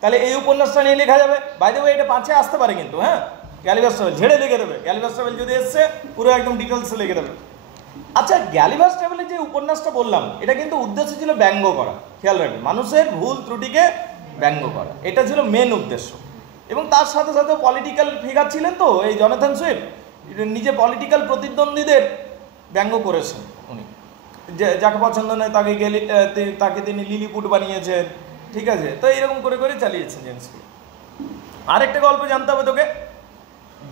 তাহলে এই উপন্যাসটা নিয়ে লেখা যাবে। বাই দ্য ওয়ে, এটা 5-এ আসতে পারে কিন্তু, হ্যাঁ, গ্যালিভার্স ট্রাভেল ঝেড়ে লিখে দেবে। গ্যালিভার্স ট্রাভেল যদি এসছে পুরো একদম ডিটেলসে লিখে দেবে। আচ্ছা, গ্যালিভার্স ট্রাভেলের যে উপন্যাসটা বললাম, এটা কিন্তু উদ্দেশ্য ছিল ব্যঙ্গ করা, খেয়াল রাখবেন, মানুষের ভুল ত্রুটিকে ব্যঙ্গ করা, এটা ছিল মেন উদ্দেশ্য। এবং তার সাথে সাথে পলিটিক্যাল ফিগার ছিলেন তো এই জনাথন সুইফট, নিজে পলিটিক্যাল প্রতিদ্বন্দ্বীদের ব্যঙ্গ করেছেন উনি। যাকে পছন্দ নয় তাকে তিনি লিলিপুট বানিয়েছেন, ঠিক আছে। তো এইরকম করে করে চালিয়েছেন জিনিসগুলো। আরেকটা গল্প জানতে হবে তোকে,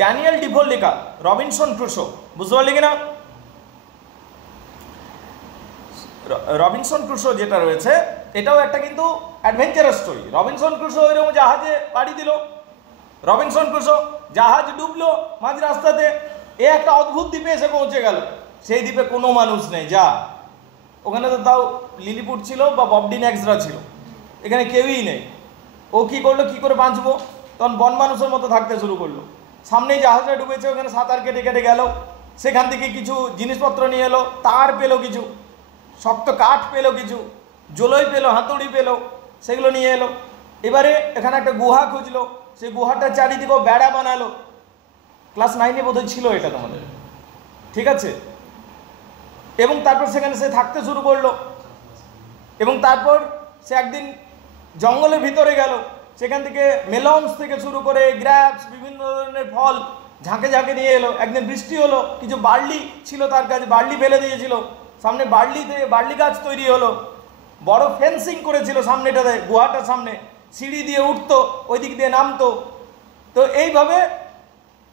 ড্যানিয়েল ডিফোর লেখা রবিনসন ক্রুসো, বুঝতে পারলি কিনা? রবিনসন ক্রুসো যেটা রয়েছে এটাও একটা কিন্তু অ্যাডভেঞ্চারাস স্টোরি। রবিনসন ক্রুসো এরকম জাহাজে পাড়ি দিল, রবিনসন ক্রুসো জাহাজ ডুবলো মাঝ রাস্তাতে, এ একটা অদ্ভুত দ্বীপে এসে পৌঁছে গেল। সেই দ্বীপে কোনো মানুষ নেই, যা ওখানে তো তাও লিলিপুট ছিল বা ববডিন এক্সরা ছিল, এখানে কেউই নেই। ও কি করলো, কি করে বাঁচবো, তখন বন মানুষের মতো থাকতে শুরু করলো। সামনেই জাহাজটা ডুবেছে, ওখানে সাঁতার কেটে কেটে গেল, সেখান থেকে কিছু জিনিসপত্র নিয়ে এলো, তার পেলো কিছু, শক্ত কাঠ পেলো কিছু, জলই পেলো, হাতুড়ি পেলো, সেগুলো নিয়ে এলো। এবারে এখানে একটা গুহা খুঁজলো, সেই গুহাটার চারিদিকেও বেড়া বানালো। ক্লাস 9-এ বোধহয় ছিল এটা তোমাদের, ঠিক আছে? এবং তারপর সেখানে সে থাকতে শুরু করলো, এবং তারপর সে একদিন জঙ্গলের ভিতরে গেল, সেখান থেকে মেলনস থেকে শুরু করে গ্র্যাপস, বিভিন্ন ধরনের ফল ঝাঁকে ঝাঁকে নিয়ে এলো। একদিন বৃষ্টি হলো, কিছু বার্লি ছিল তার কাছে, বার্লি ফেলে দিয়েছিল, সামনে বার্লি গাছ তৈরি হলো, বড় ফেন্সিং করেছিল সামনেটাতে, গুহাটার সামনে সিঁড়ি দিয়ে উঠতো, ওই দিক দিয়ে নামতো। তো এইভাবে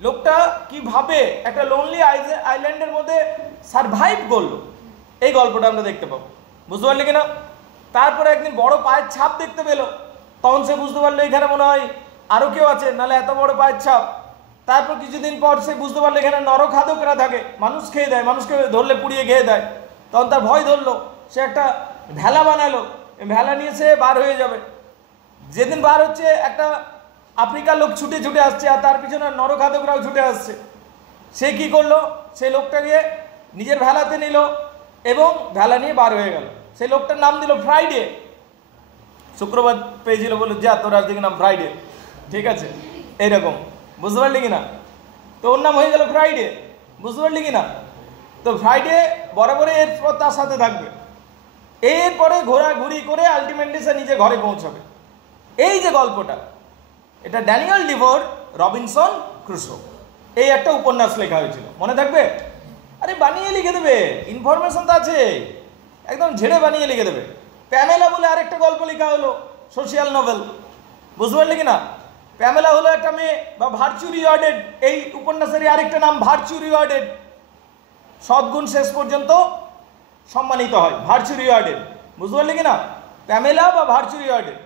লোকটা কিভাবে একটা লোনলি আইল্যান্ডের মধ্যে সারভাইভ করলো, এই গল্পটা আমরা দেখতে পাবো, বুঝতে পারলি কিনা? তারপরে একদিন বড় পায়ের ছাপ দেখতে পেলো, তখন সে বুঝতে পারলো এখানে মনে হয় আরও কেউ আছে, নাহলে এত বড় পায়ের ছাপ। তারপর কিছুদিন পর সে বুঝতে পারলো এখানে নরখাদকরা থাকে, মানুষ খেয়ে দেয়, মানুষকে ধরলে পুড়িয়ে খেয়ে দেয়। তখন তার ভয় ধরলো, সে একটা ভেলা বানালো, ভেলা নিয়ে সে বার হয়ে যাবে। যেদিন বার হচ্ছে একটা আফ্রিকার লোক ছুটে ছুটে আসছে, আর তার পিছনে নরখাদকরাও ছুটে আসছে। সে কি করলো, সেই লোকটাকে নিজের ভেলাতে নিল এবং ভেলা নিয়ে বার হয়ে গেল। সেই লোকটার নাম দিল ফ্রাইডে। শুক্রবার পেয়েছিল বলে, যা তোর আজ দিকে নাম ফ্রাইডে, ঠিক আছে, এইরকম, বুঝতে পারলি কিনা? তো ওর নাম হয়ে গেল ফ্রাইডে, বুঝতে পারলি কিনা? তো ফ্রাইডে বরাবরই এরপর তার সাথে থাকবে, এরপরে ঘোরাঘুরি করে আলটিমেটলি সে নিজে ঘরে পৌঁছাবে। এই যে গল্পটা, এটা ড্যানিয়েল ডিফোর রবিনসন ক্রুসো, এই একটা উপন্যাস লেখা হয়েছিল, মনে থাকবে? আরে বানিয়ে লিখে দেবে, ইনফরমেশন তো আছে, একদম ঝেড়ে বানিয়ে লিখে দেবে। প্যামেলা বলে আরেকটা গল্প লেখা হলো, সোশ্যাল নভেল, বুঝতে পারলি কিনা? প্যামেলা হলো একটা মেয়ে বা ভার্চু রিওয়ার্ডেড, এই উপন্যাসেরই আরেকটা নাম ভার্চু রিওয়ার্ডেড। সদ্গুণ শেষ পর্যন্ত সম্মানিত হয়, ভার্চু রিওয়ার্ডেড, বুঝতে পারলি কিনা? প্যামেলা বা ভার্চু রিওয়ার্ডেড।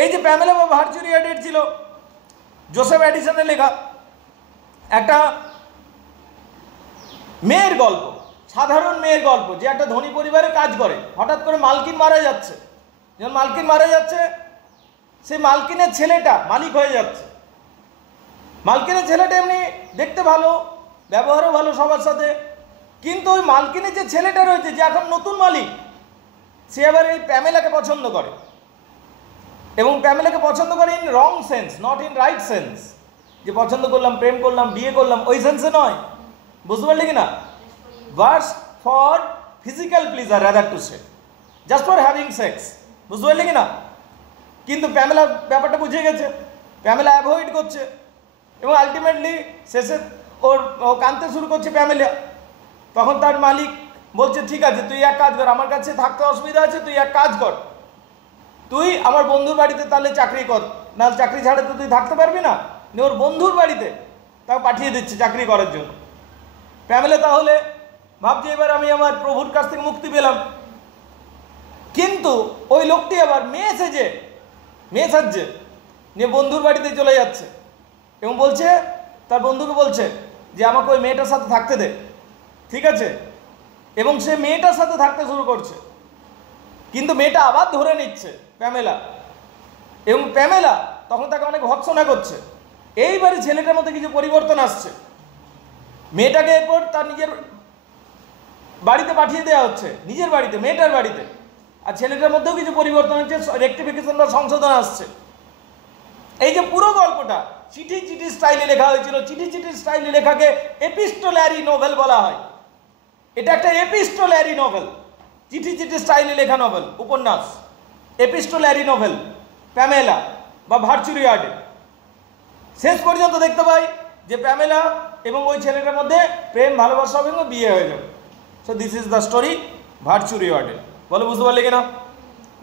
এই যে প্যামেলা বা ভার্চু রিওয়ার্ডেড ছিল জোসেফ অ্যাডিসনের লেখা একটা মেয়ের গল্প, সাধারণ মেয়ের গল্প, যে একটা ধনী পরিবারে কাজ করে, হঠাৎ করে মালকিন মারা যাচ্ছে। যখন মালকিন মারা যাচ্ছে, সেই মালকিনের ছেলেটা মালিক হয়ে যাচ্ছে। মালকিনের ছেলেটা এমনি দেখতে ভালো, ব্যবহারও ভালো সবার সাথে, কিন্তু ওই মালকিনের যে ছেলেটা রয়েছে, যে এখন নতুন মালিক, সে আবার এই প্যামেলাকে পছন্দ করে, এবং প্যামেলাকে পছন্দ করে in wrong sense, not in right sense, যে পছন্দ করলাম, প্রেম করলাম, বিয়ে করলাম, ওই সেন্সে নয়, বুঝতে পারলি কিনা? Verse for physical pleasure, rather to say, just for having sex, বুঝতে পারলি কিনা? কিন্তু প্যামেলা ব্যাপারটা বুঝে গেছে, প্যামেলা অ্যাভয়েড করছে, এবং আলটিমেটলি শেষে ও কাঁদতে শুরু করছে প্যামেলা। তখন তার মালিক বলছে, ঠিক আছে তুই এক কাজ কর, আমার কাছে থাকতে অসুবিধা আছে, তুই এক কাজ কর, তুই আমার বন্ধুর বাড়িতে তাহলে চাকরি কর, না চাকরি ছাড়া তো তুই থাকতে পারবি না। ওর বন্ধুর বাড়িতে তাকে পাঠিয়ে দিচ্ছে চাকরি করার জন্য। প্যামেলা তাহলে ভাবছি এবার আমি আমার প্রভুর কাছ থেকে মুক্তি পেলাম। কিন্তু ওই লোকটি আবার মেয়ে সাজছে নিয়ে বন্ধুর বাড়িতে চলে যাচ্ছে, এবং বলছে, তার বন্ধুকে বলছে যে আমাকে ওই মেয়েটার সাথে থাকতে দে, ঠিক আছে? এবং সে মেয়েটার সাথে থাকতে শুরু করছে, কিন্তু মেয়েটা আবার ধরে নিচ্ছে প্যামেলা, এবং প্যামেলা তখন তাকে অনেক ভৎসনা করছে। এইবারে ছেলেটার মধ্যে কিছু পরিবর্তন আসছে, মেয়েটাকে এরপর তার নিজের বাড়িতে পাঠিয়ে দেওয়া হচ্ছে, নিজের বাড়িতে, মেয়েটার বাড়িতে, আর ছেলেটার মধ্যেও কিছু পরিবর্তন হচ্ছে, রেকটিফিকেশন বা সংশোধন আসছে। এই যে পুরো গল্পটা চিঠি চিঠি স্টাইলে লেখা হয়েছিল, চিঠি চিঠি স্টাইলে লেখাকে এপিস্টোলারি নোভেল বলা হয়। এটা একটা এপিস্টোলারি নোভেল, চিঠি চিঠি স্টাইলে লেখা নোভেল, উপন্যাস, এপিস্টোলারি নোভেল, প্যামেলা বা ভার্চু রিওয়ার্ডেড। শেষ পর্যন্ত দেখতে পাই যে প্যামেলা এবং ওই ছেলেটার মধ্যে প্রেম, ভালোবাসা এবং বিয়ে হয়ে যাবে। So this is the story virtue rewarded. বলো বুঝতে পারলে কিনা?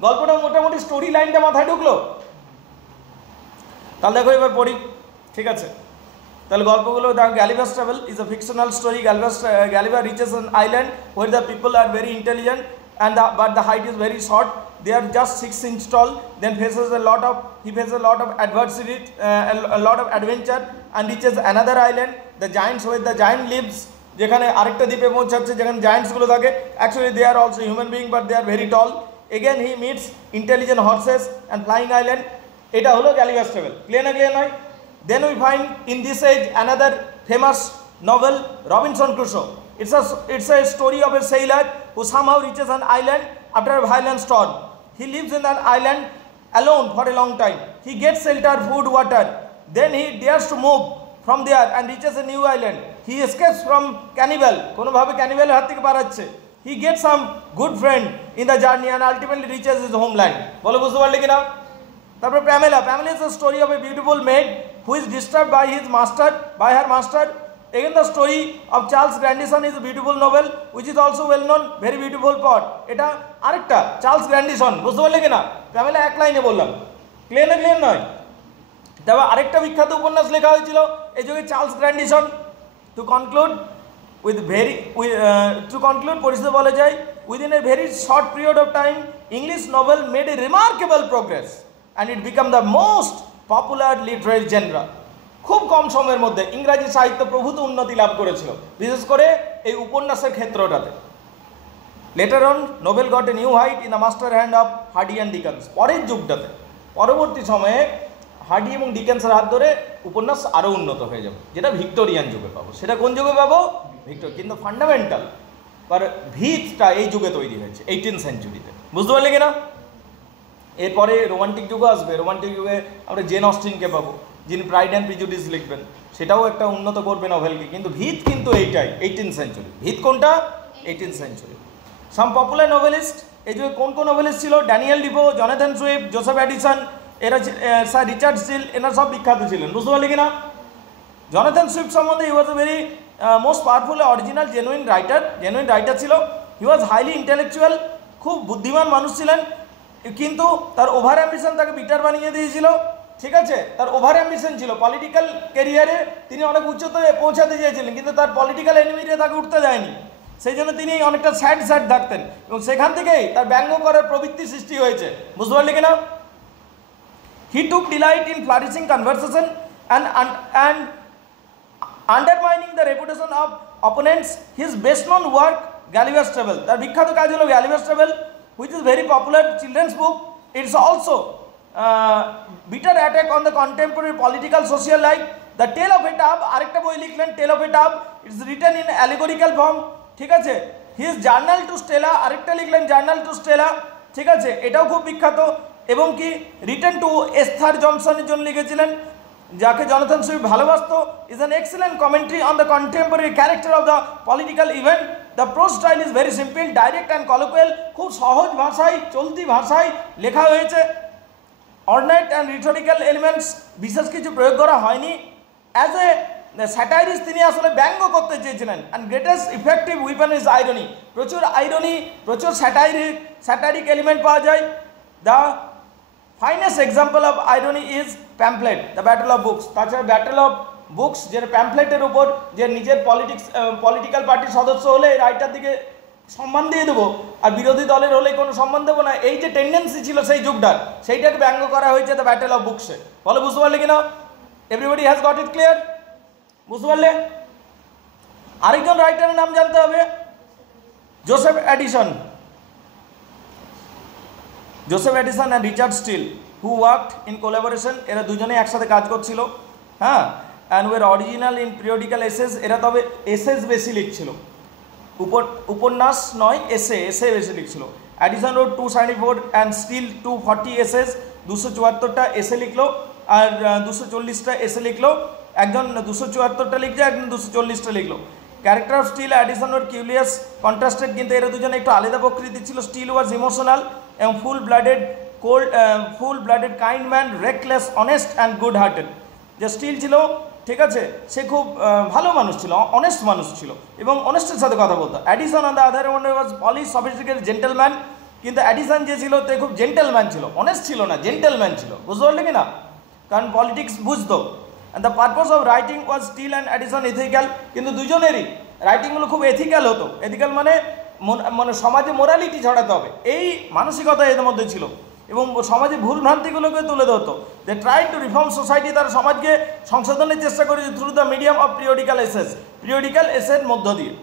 গল্পটা মোটামুটি স্টোরি লাইনটা মাথায় ঢুকলো? তাহলে দেখো এবার পড়ি, ঠিক আছে? তাহলে গল্পগুলো the Gulliver's travel is a fictional story. Gulliver reaches an island where the people are very intelligent and but the height is very short. They are just 6 inches tall. Then he faces a lot of adversity, a lot of adventure, and reaches another island, the giants, where the giant lives, যেখানে আরেকটা দ্বীপে পৌঁছাচ্ছে যেখানে জায়ান্টসগুলো থাকে। Actually they are also human being but they are very tall. Again he meets intelligent horses and flying island. এটা হলো Gulliver's travel. Clear না ক্লিয়ার নয়? Then we find in this age another famous novel, Robinson Crusoe. It's a story of a sailor who somehow reaches an island after a violent storm. He lives in that island alone for a long time. He gets shelter, food, water. Then he dares to move from there and reaches a new island. He escapes from cannibal. Kono bhabe cannibal হাত থেকে পালাচ্ছে। He gets some good friend in the journey and ultimately reaches his homeland. বলো বুঝতে পারলে কিনা? তারপর Pamela is a story of a beautiful maid who is disturbed by her master. Again the story of Charles Grandison is a beautiful novel which is also well known, very beautiful poet. এটা আরেকটা Charles গ্র্যান্ডিসন, বুঝতে পারলে কিনা? Pamela এক লাইনে বললাম। Clear না clear নয়? তবে আরেকটা বিখ্যাত উপন্যাস লেখা হয়েছিল এই যুগে চার্লস গ্র্যান্ডিসন। টু কনক্লুড পরিস্থিতি বলা যায় within a very short period of time English novel made a remarkable progress and it became the most popular literary genre. খুব কম সময়ের মধ্যে ইংরাজি সাহিত্য প্রভূত উন্নতি লাভ করেছিল, বিশেষ করে এই উপন্যাসের ক্ষেত্রটাতে। Later on novel got a new height in the master hand of Hardy and Dickens. পরের যুগটাতে, পরবর্তী সময়ে হার্ডি এবং ডিকেন্সের হাত ধরে উপন্যাস আরও উন্নত হয়ে যাবে, যেটা ভিক্টোরিয়ান যুগে পাবো। সেটা কোন যুগে পাবো? কিন্তু ফান্ডামেন্টাল ভিতটা এই যুগে তৈরি হয়েছে 18th সেঞ্চুরিতে, বুঝতে পারলে কিনা? এরপরে রোমান্টিক যুগ আসবে। রোমান্টিক যুগে আমরা জেন অস্টিনকে পাবো, যিনি প্রাইড অ্যান্ড প্রিজুডিস লিখবেন। সেটাও একটা উন্নত করবে নভেলকে, কিন্তু ভিত কিন্তু এইটাই 18th সেঞ্চুরি। ভিত কোনটা? 18th century. সাম পপুলার নোভেলিস্ট, এই যুগে কোন কোন নোভেলিস্ট ছিল? Daniel Defoe, Jonathan Swift, Joseph Edison, এরা স্যার রিচার্ড স্টিল, এনারা সব বিখ্যাত ছিলেন, বুঝতে পারলে কিনা? জনাথন সুইফট সম্বন্ধে he was a very most powerful original genuine writer ছিল। হি ওয়াজ হাইলি ইন্টেলেকচুয়াল, খুব বুদ্ধিমান মানুষ ছিলেন, কিন্তু তার ওভার অ্যাম্বিশন তাকে বিটার বানিয়ে দিয়েছিল। ঠিক আছে, তার ওভার অ্যাম্বিশন ছিল পলিটিক্যাল ক্যারিয়ারে, তিনি অনেক উচ্চতায় পৌঁছাতে চেয়েছিলেন, কিন্তু তার পলিটিক্যাল এনিমিরা তাকে উঠতে দেয়নি। সেই জন্য তিনি অনেকটা স্যাড থাকতেন, এবং সেখান থেকেই তার ব্যঙ্গ করার প্রবৃত্তি সৃষ্টি হয়েছে, বুঝতে পারলে কিনা? He took delight in flourishing conversation and undermining the reputation of opponents. His best known work, Gulliver's Travels, তার বিখ্যাত কাজ হলো Gulliver's Travels, which is very popular children's book. It's also bitter attack on the contemporary political social life. The Tale of a Tub, আরেকটা বই লিখলেন Tale of a Tub, it's written in allegorical form. ঠিক আছে, his Journal to Stella, আরেকটা লিখলেন Journal to Stella, ঠিক আছে, এটাও খুব বিখ্যাত। এবং কি রিটার্ন টু এস্থার জনসনের জন্য লিখেছিলেন, যাকে জনাথন সুইফট ভালোবাসত। Is an excellent commentary on the contemporary character of the political event. The pros style is very simple, direct and colloquial, খুব সহজ ভাষায়, চলতি ভাষায় লেখা হয়েছে। অর্নাইট অ্যান্ড রিটোরিক্যাল এলিমেন্টস বিশেষ কিছু প্রয়োগ করা হয়নি। অ্যাজ এ স্যাটাইরিস্ট তিনি আসলে ব্যঙ্গ করতে চেয়েছিলেন। And greatest effective weapon is irony, প্রচুর আইরনি, প্রচুর স্যাটারিক এলিমেন্ট পাওয়া যায়। The finest example of irony is pamphlet, the battle of books. তাছাড়া ব্যাটল অফ বুকস, যেটা প্যাম্পলেটের উপর, যে নিজের পলিটিক্যাল পার্টির সদস্য হলে রাইটার দিকে সম্মান দিয়ে দেবো, আর বিরোধী দলের হলে কোনো সম্মান দেবো না, এই যে টেন্ডেন্সি ছিল সেই যুগটার, সেইটাকে ব্যঙ্গ করা হয়েছে দ্য ব্যাটল অফ বুকসে। বলো বুঝতে পারলে কিনা? Everybody has got it clear? বুঝতে পারলে? আরেকজন রাইটারের নাম জানতে হবে, Joseph Addison and Richard Steele, who worked in collaboration. এরা দুজনেই একসাথে কাজ করছিল, হ্যাঁ। And were original in periodical essays, এরা তবে এসেস বেশি লিখছিল, উপন্যাস নয়, এসে বেশি লিখছিল। Addison wrote 274 and Steele 240 essays, 274টা এসে লিখলো আর 240টা এসে লিখলো। একজন 274টা লিখছে, একজন 240টা লিখলো। Character of Steele Addison were curious contrasted, কিন্তু এরা দুজনে একটু আলাদা প্রকৃতি ছিল। স্টিল ওয়াজ ইমোশনাল এবং full blooded kind man, reckless, honest and good hearted. যে স্টিল ছিল, ঠিক আছে, সে খুব ভালো মানুষ ছিল, অনেস্ট মানুষ ছিল এবং অনেস্টের সাথে কথা বলতো। Edison on the other one was polish, sophisticated, gentleman. কিন্তু অ্যাডিসন যে ছিল তে খুব জেন্টেলম্যান ছিল, অনেস্ট ছিল না, জেন্টেলম্যান ছিল, বুঝতে পারলে কি না? কারণ পলিটিক্স বুঝতো। And the purpose of writing was steel and addition ethical, কিন্তু দুজনেরই রাইটিংগুলো খুব এথিক্যাল হতো। এথিক্যাল মানে মানে সমাজে মোরালিটি ছড়াতে হবে, এই মানসিকতা এদের মধ্যে ছিল, এবং সমাজে ভুল ভ্রান্তিগুলোকে তুলে ধরতো। They try to reform society, তারা সমাজকে সংশোধনের চেষ্টা করেছে through the medium of periodical essays, periodical এসের মধ্য দিয়ে।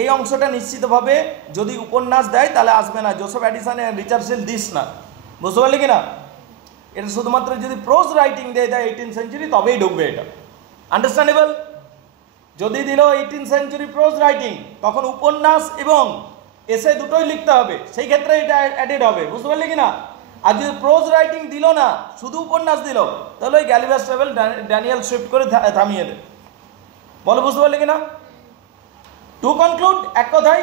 এই অংশটা নিশ্চিতভাবে যদি উপন্যাস দেয় তাহলে আসবে না, Joseph Addison and Richard Steele দিস না, বুঝতে পারলি কিনা? এটা শুধুমাত্র যদি প্রোজ রাইটিং দেয় 18th সেঞ্চুরি তবেই ঢুকবে এটা, আন্ডারস্ট্যান্ডেবল? যদি দিল 18th সেঞ্চুরি প্রোজ রাইটিং, তখন উপন্যাস এবং এসে দুটোই লিখতে হবে, সেই ক্ষেত্রে এটা অ্যাডেড হবে, বুঝতে পারলি কিনা? আর যদি প্রোজ রাইটিং দিল না, শুধু উপন্যাস দিল, তাহলে ওই গ্যালিভার্স ট্রাভেল ড্যানিয়েল সুইফট করে থামিয়ে দেয়। বলো, বুঝতে পারলি কিনা? টু কনক্লুড, এক কথায়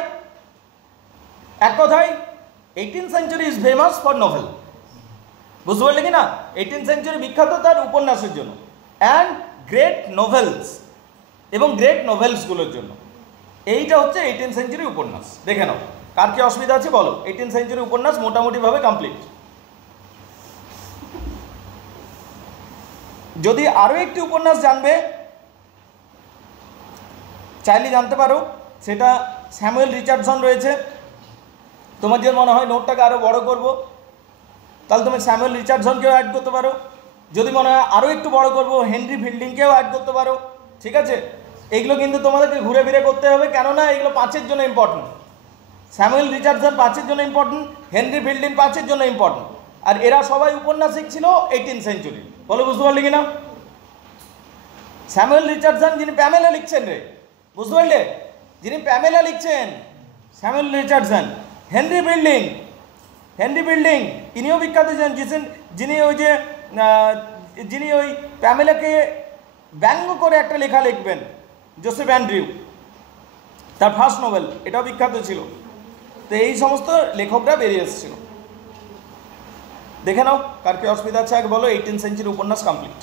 18th century is famous for novel, বুঝতে পারলে কিনা? 18th সেঞ্চুরি বিখ্যাত তার উপন্যাসের জন্য, অ্যান্ড গ্রেট নোভেলস এবং গ্রেট নোভেলসগুলোর জন্য। এইটা হচ্ছে 18th সেঞ্চুরি উপন্যাস। দেখে নাও, কার কি অসুবিধা আছে বলো? 18th সেঞ্চুরি উপন্যাস মোটামুটিভাবে কমপ্লিট। যদি আরও একটি উপন্যাস জানবে চাইলে জানতে পারো, সেটা স্যামুয়েল রিচার্ডসন রয়েছে। তোমার যদি মনে হয় নোটটাকে আরও বড় করব, তাহলে তুমি স্যামুয়েল রিচার্ডসনকেও অ্যাড করতে পারো। যদি মনে হয় আরও একটু বড় করব, হেনরি ফিল্ডিংকেও অ্যাড করতে পারো, ঠিক আছে? এগুলো কিন্তু তোমাদেরকে ঘুরে ফিরে করতে হবে, কেননা এগুলো 5-এর জন্য ইম্পর্টেন্ট। স্যামুয়েল রিচার্ডসন 5-এর জন্য ইম্পর্টেন্ট, হেনরি ফিল্ডিং 5-এর জন্য ইম্পর্টেন্ট, আর এরা সবাই উপন্যাসিক ছিল 18th সেঞ্চুরি। বলো, বুঝতে পারলি কিনা? স্যামুয়েল রিচার্ডসন যিনি প্যামেলা লিখছেন রে, বুঝতে পারলে? যিনি প্যামেলা লিখছেন স্যামুয়েল রিচার্ডসন। হেনরি ফিল্ডিং ইনিও বিখ্যাত, যিনি ওই প্যামেলাকে ব্যঙ্গ করে একটা লেখা লিখবেন, জোসেফ অ্যান্ড্রিউ, তার ফার্স্ট নোবেল, এটাও বিখ্যাত ছিল। তো এই সমস্ত লেখকরা বেরিয়ে এসেছিল। দেখে নাও কার কি অসুবিধা আছে আগে বলো। 18th সেঞ্চুরি উপন্যাস কমপ্লিট।